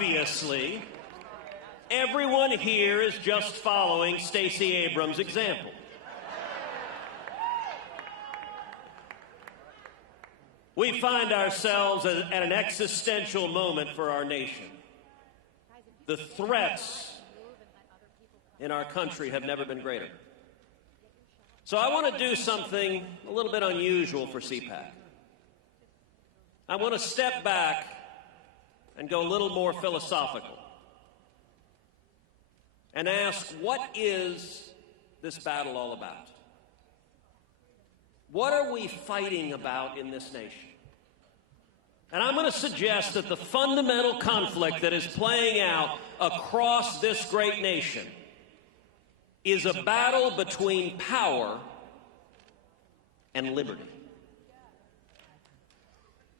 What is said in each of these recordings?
obviously, everyone here is just following Stacey Abrams' example. We find ourselves at an existential moment for our nation. The threats in our country have never been greater. So I want to do something a little bit unusual for CPAC. I want to step back and go a little more philosophical and ask, what is this battle all about? What are we fighting about in this nation? And I'm going to suggest that the fundamental conflict that is playing out across this great nation is a battle between power and liberty.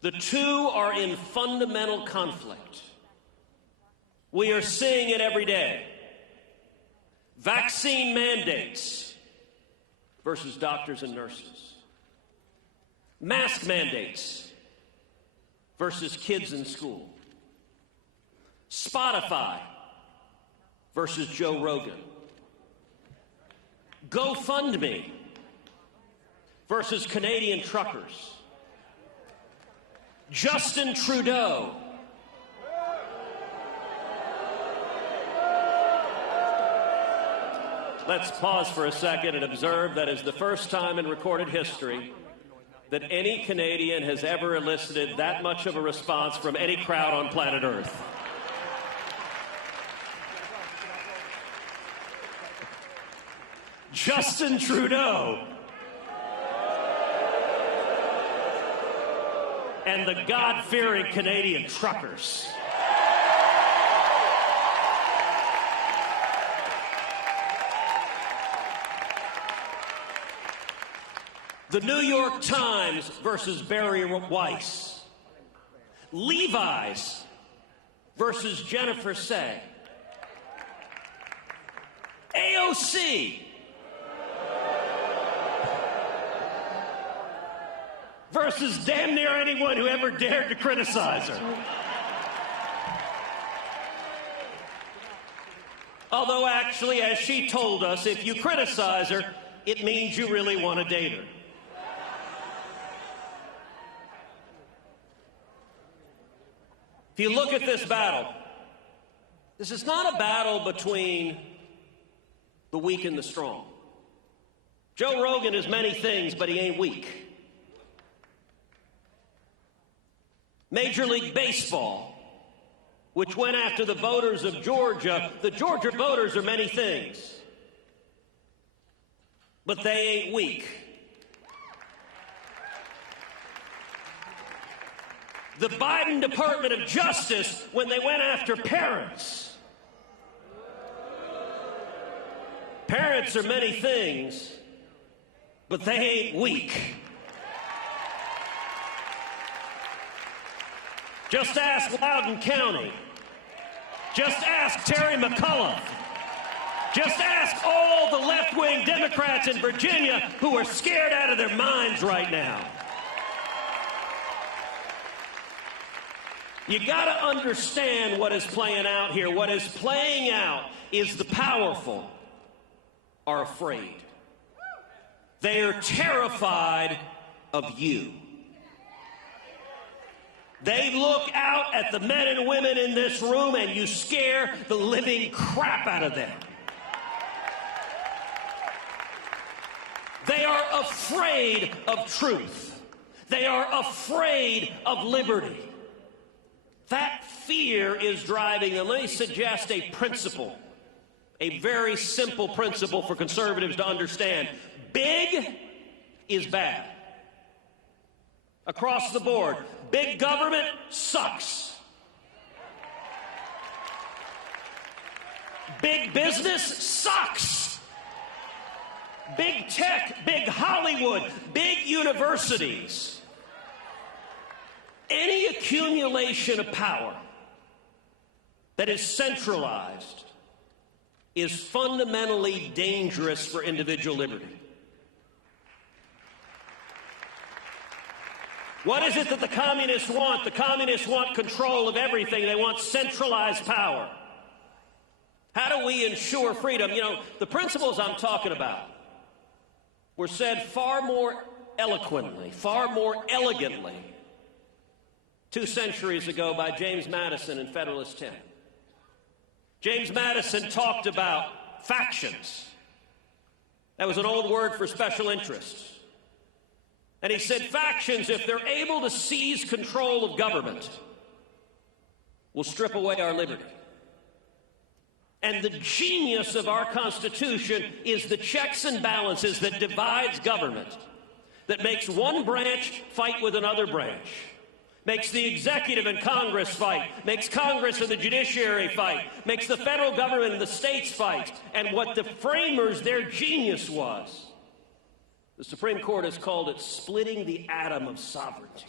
The two are in fundamental conflict. We are seeing it every day. Vaccine mandates versus doctors and nurses. Mask mandates versus kids in school. Spotify versus Joe Rogan. GoFundMe versus Canadian truckers. Justin Trudeau Let's pause for a second and observe that is the first time in recorded history that any Canadian has ever elicited that much of a response from any crowd on planet Earth. Justin Trudeau and the God-fearing Canadian truckers. The New York Times versus Barry Weiss. Levi's versus Jennifer Say. AOC versus damn near anyone who ever dared to criticize her. Although actually, as she told us, if you criticize her, it means you really want to date her. If you look at this battle, this is not a battle between the weak and the strong. Joe Rogan is many things, but he ain't weak. Major League Baseball, which went after the voters of Georgia, the Georgia voters are many things, but they ain't weak. The Biden Department of Justice, when they went after parents. Parents are many things, but they ain't weak. Just ask Loudoun County. Just ask Terry McCullough. Just ask all the left-wing Democrats in Virginia who are scared out of their minds right now. You got to understand what is playing out here. What is playing out is the powerful are afraid. They are terrified of you. They look out at the men and women in this room and you scare the living crap out of them. They are afraid of truth. They are afraid of liberty. That fear is driving them. Let me suggest a principle, a very simple principle for conservatives to understand. Big is bad. Across the board, big government sucks. Big business sucks. Big tech, big Hollywood, big universities. Any accumulation of power that is centralized is fundamentally dangerous for individual liberty. What is it that the communists want? The communists want control of everything. They want centralized power. How do we ensure freedom? You know, the principles I'm talking about were said far more eloquently, far more elegantly 2 centuries ago by James Madison in Federalist 10. James Madison talked about factions. That was an old word for special interests. And he said factions, if they're able to seize control of government, will strip away our liberty. And the genius of our Constitution is the checks and balances that divides government, that makes one branch fight with another branch, makes the executive and Congress fight, makes Congress and the judiciary fight, makes the federal government and the states fight. And what the framers, their genius was, the Supreme Court has called it splitting the atom of sovereignty.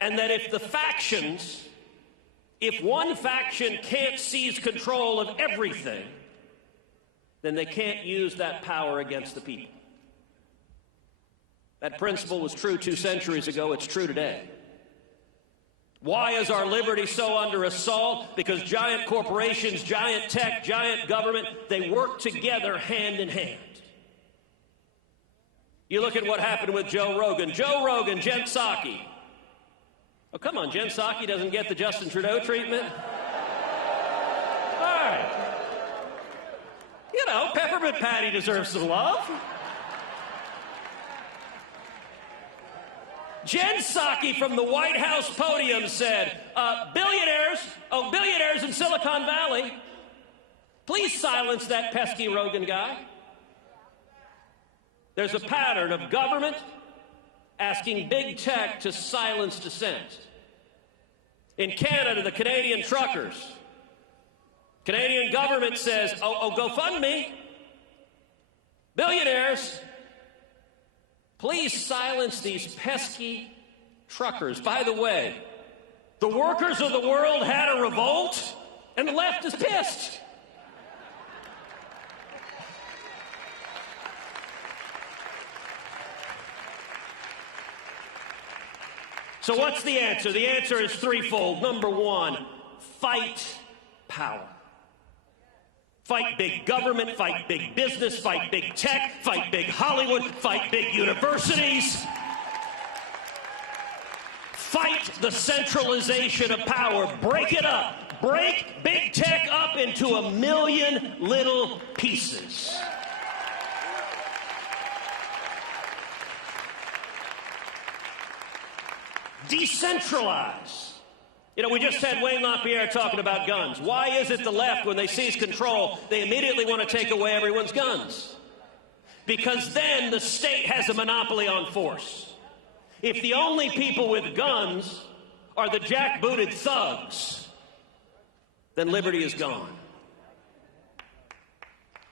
And that if the factions, if one faction can't seize control of everything, then they can't use that power against the people. That principle was true 2 centuries ago. It's true today. Why is our liberty so under assault? Because giant corporations, giant tech, giant government, they work together hand in hand. You look at what happened with Joe Rogan. Joe Rogan, Jen Psaki. Oh, come on, Jen Psaki doesn't get the Justin Trudeau treatment? All right. You know, Peppermint Patty deserves some love. Jen Psaki from the White House podium said, billionaires in Silicon Valley, please silence that pesky Rogan guy. There's a pattern of government asking big tech to silence dissent. In Canada, the Canadian truckers, Canadian government says, GoFundMe, billionaires, please silence these pesky truckers. By the way, the workers of the world had a revolt, and the left is pissed. So what's the answer? The answer is threefold. Number one, fight power. Fight big government, fight big business, fight big tech, fight big Hollywood, fight big universities. Fight the centralization of power. Break it up. Break big tech up into a million little pieces. Decentralize. You know, we just had Wayne LaPierre talking about guns. Why is it the left, when they seize control, they immediately want to take away everyone's guns? Because then the state has a monopoly on force. If the only people with guns are the jackbooted thugs, then liberty is gone.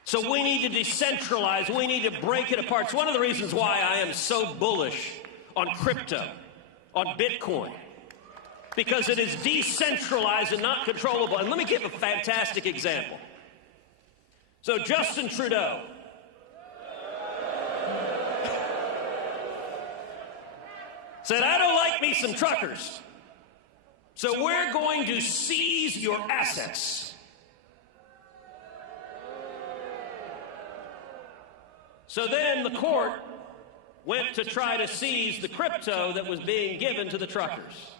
So we need to decentralize. We need to break it apart. It's one of the reasons why I am so bullish on crypto, on Bitcoin, because it is decentralized and not controllable. And let me give a fantastic example. So Justin Trudeau said, I don't like me some truckers, so we're going to seize your assets. So then the court went to try to seize the crypto that was being given to the truckers.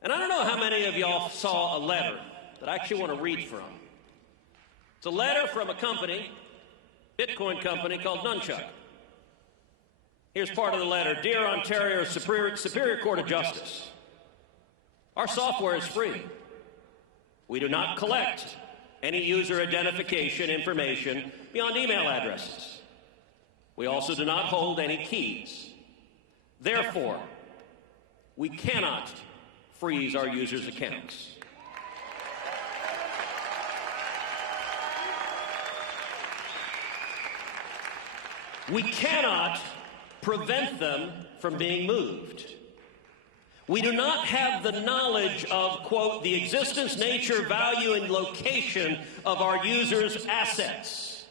And I don't know how many of y'all saw a letter that I actually want to read from. It's a letter from a company, Bitcoin company called Nunchuck. Here's part of the letter. Dear Ontario Superior Court of Justice, our software is free. We do not collect any user identification information beyond email addresses. We also do not hold any keys. Therefore, we cannot freeze our users' accounts. We cannot prevent them from being moved. We do not have the knowledge of, quote, the existence, nature, value, and location of our users' assets.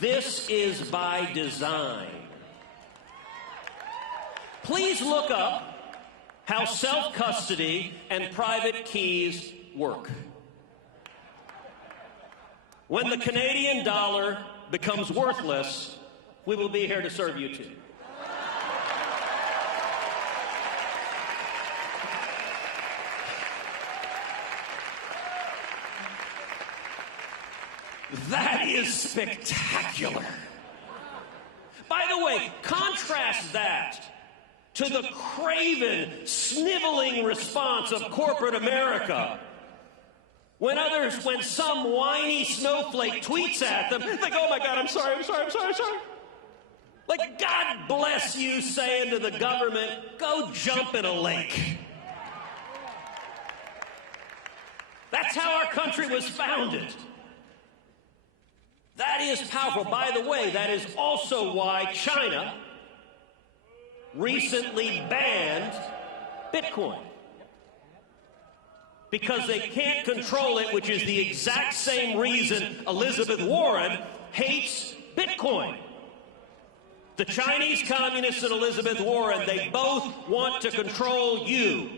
This is by design. Please look up how self-custody and private keys work. When the Canadian dollar becomes worthless, we will be here to serve you too. That is spectacular. By the way, contrast that to the craven, sniveling response of corporate America. When some whiny snowflake tweets at them, like, oh my God, I'm sorry. Like, God bless you saying to the government, go jump in a lake. That's how our country was founded. That is powerful. By the way, that is also why China recently banned Bitcoin. Because they can't control it, which is the exact same reason Elizabeth Warren hates Bitcoin. The Chinese communists and Elizabeth Warren, they both want to control you.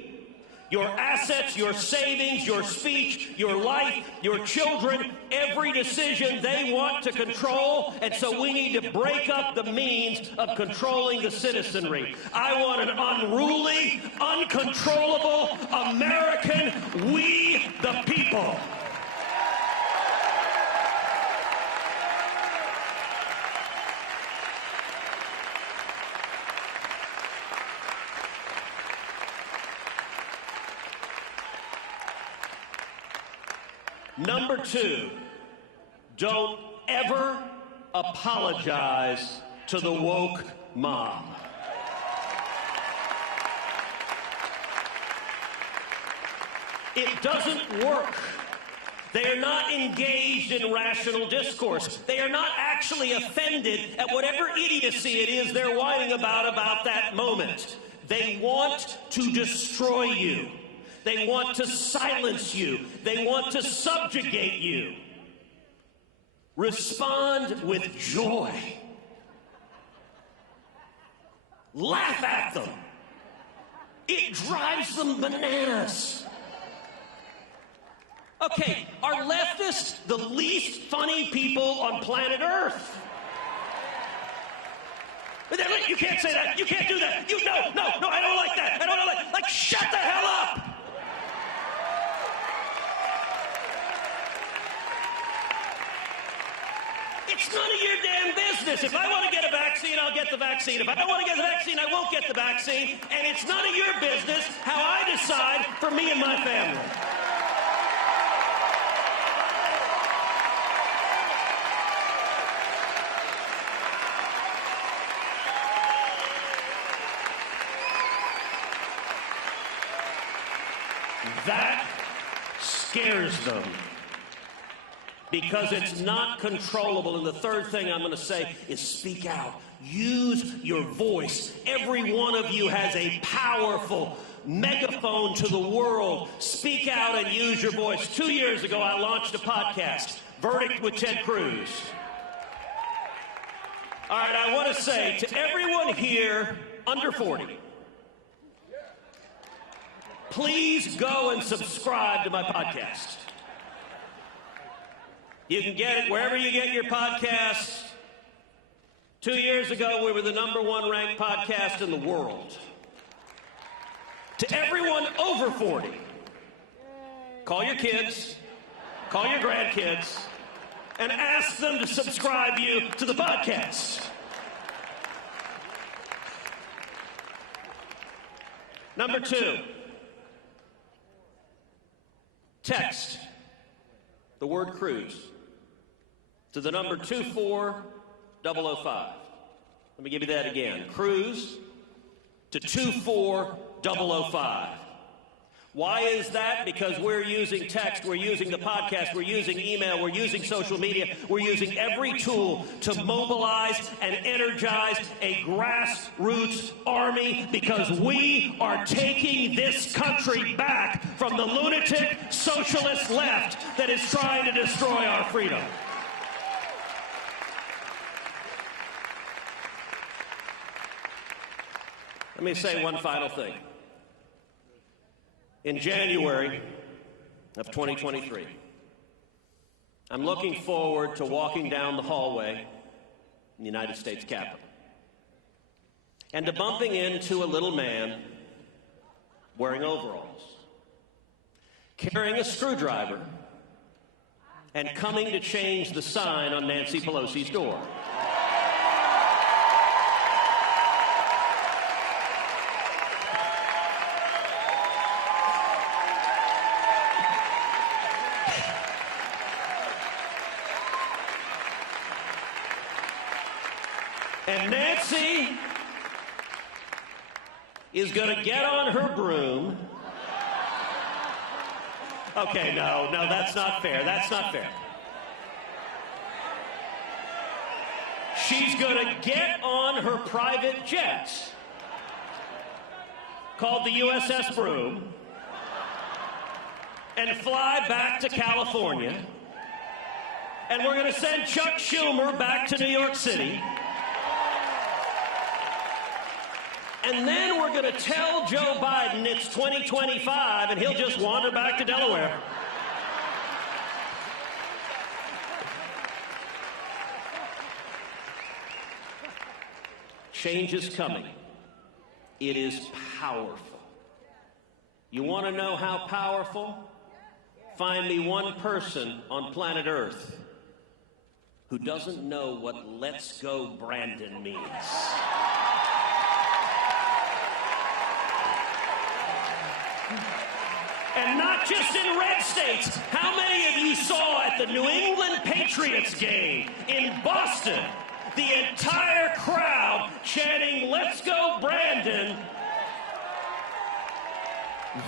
Your assets, your savings, your speech, your life, your children, every decision they want to control, and so we need to break up the means of controlling the citizenry. I want an unruly, uncontrollable American, we the people. Number two, don't ever apologize to the woke mob. It doesn't work. They are not engaged in rational discourse. They are not actually offended at whatever idiocy it is they're whining about that moment. They want to destroy you. They want to silence you. They want to subjugate you. Respond with joy. Laugh at them. It drives them bananas. Okay, are leftists the least funny people on planet Earth? You can't say that. You can't do that. No, I don't like that. I don't like. Like, shut the hell up. It's none of your damn business. If I want to get a vaccine, I'll get the vaccine. If I don't want to get the vaccine, I won't get the vaccine. And it's none of your business how I decide for me and my family. That scares them. Because it's not controllable. And the third thing I'm going to say is speak out. Use your voice. Every one of you has a powerful megaphone to the world. Speak out and use your voice. 2 years ago, I launched a podcast, Verdict with Ted Cruz. All right, I want to say to everyone here under 40, please go and subscribe to my podcast. You can get it wherever you get your podcasts. 2 years ago, we were the #1 ranked podcast in the world. To everyone over 40, call your kids, call your grandkids, and ask them to subscribe you to the podcast. Number 2, text the word Cruz to the number 24005. Let me give you that again. Cruz to 24005. Why is that? Because we're using text, we're using the podcast, we're using email, we're using social media, we're using every tool to mobilize and energize a grassroots army, because we are taking this country back from the lunatic socialist left that is trying to destroy our freedom. Let me say one final thing. In January of 2023, I'm looking forward to walking down the hallway in the United States Capitol and to bumping into a little man wearing overalls, carrying a screwdriver, and coming to change the sign on Nancy Pelosi's door. And Nancy is going to get on her broom. Okay, no, that's not fair. That's not fair. She's going to get on her private jet, called the USS Broom, and fly back to California. And we're going to send Chuck Schumer back to New York City. And then we're going to tell Joe Biden it's 2025 and he'll just wander back to Delaware. Change is coming. It is powerful. You want to know how powerful? Find me one person on planet Earth who doesn't know what "Let's Go Brandon" means. And not just in red states. How many of you saw at the New England Patriots game in Boston the entire crowd chanting "Let's go Brandon"?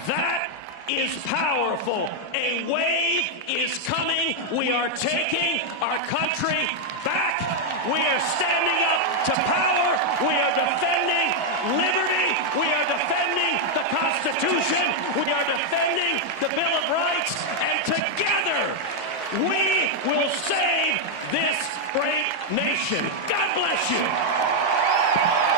That is powerful. A wave is coming. We are taking our country back. We are standing up to power. We are defending liberty. We are defending the Constitution. We are defending the Bill of Rights. And together, we will save this great nation. God bless you.